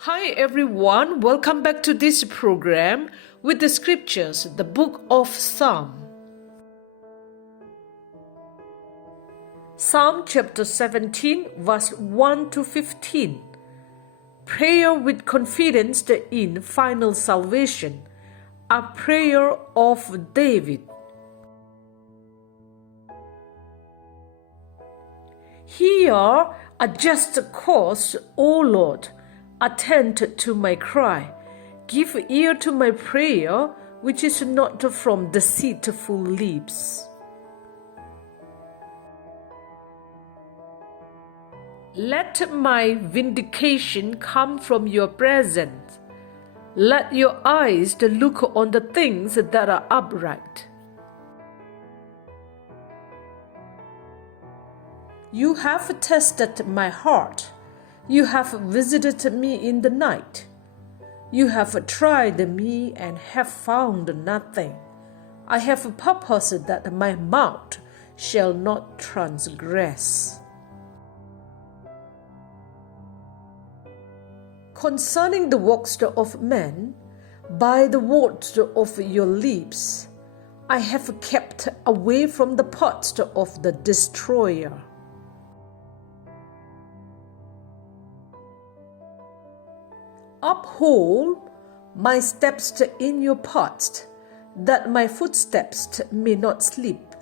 Hi everyone, welcome back to this program with the scriptures, the book of Psalm. Psalm chapter 17 verse 1 to 15. Prayer with confidence in final salvation. A prayer of David. Hear a just cause, O Lord. Attend to my cry. Give ear to my prayer, which is not from deceitful lips. Let my vindication come from your presence. Let your eyes look on the things that are upright. You have tested my heart. You have visited me in the night. You have tried me and have found nothing. I have purposed that my mouth shall not transgress. Concerning the works of men, by the words of your lips, I have kept away from the paths of the destroyer. Uphold my steps in your paths, that my footsteps may not slip.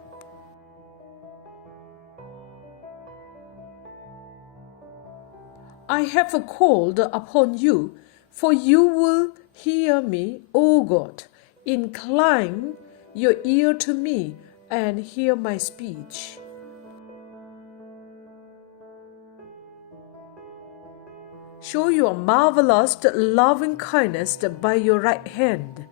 I have called upon you, for you will hear me, O God. Incline your ear to me and hear my speech. Show your marvelous loving kindness by your right hand.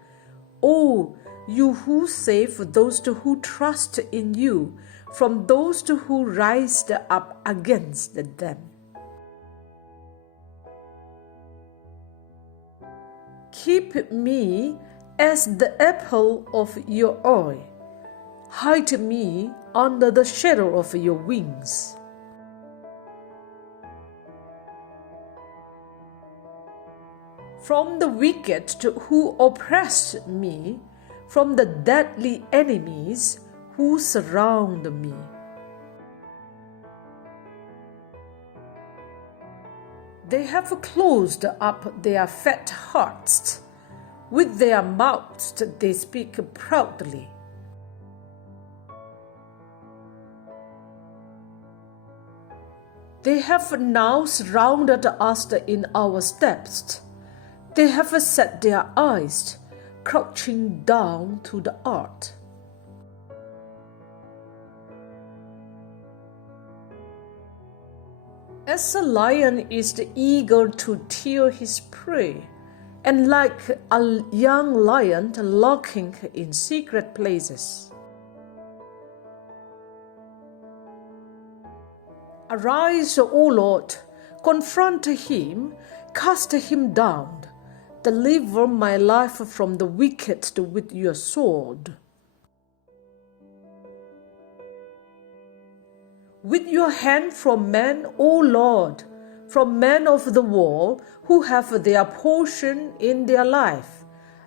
O you who save those who trust in you from those who rise up against them. Keep me as the apple of your eye. Hide me under the shadow of your wings. From the wicked who oppress me, from the deadly enemies who surround me. They have closed up their fat hearts. With their mouths they speak proudly. They have now surrounded us in our steps. They have set their eyes, crouching down to the earth. As a lion is eager to tear his prey, and like a young lion lurking in secret places. Arise, O Lord, confront him, cast him down. Deliver my life from the wicked with your sword. With your hand from men, O Lord, from men of the world who have their portion in their life,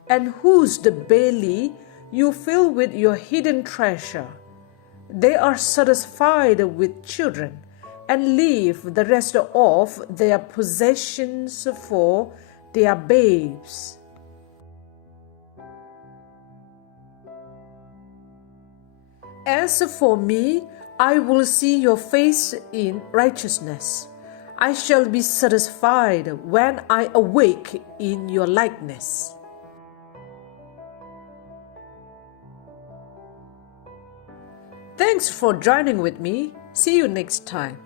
and whose the belly you fill with your hidden treasure. They are satisfied with children, and leave the rest of their possessions for their babes. As for me, I will see your face in righteousness. I shall be satisfied when I awake in your likeness. Thanks for joining with me. See you next time.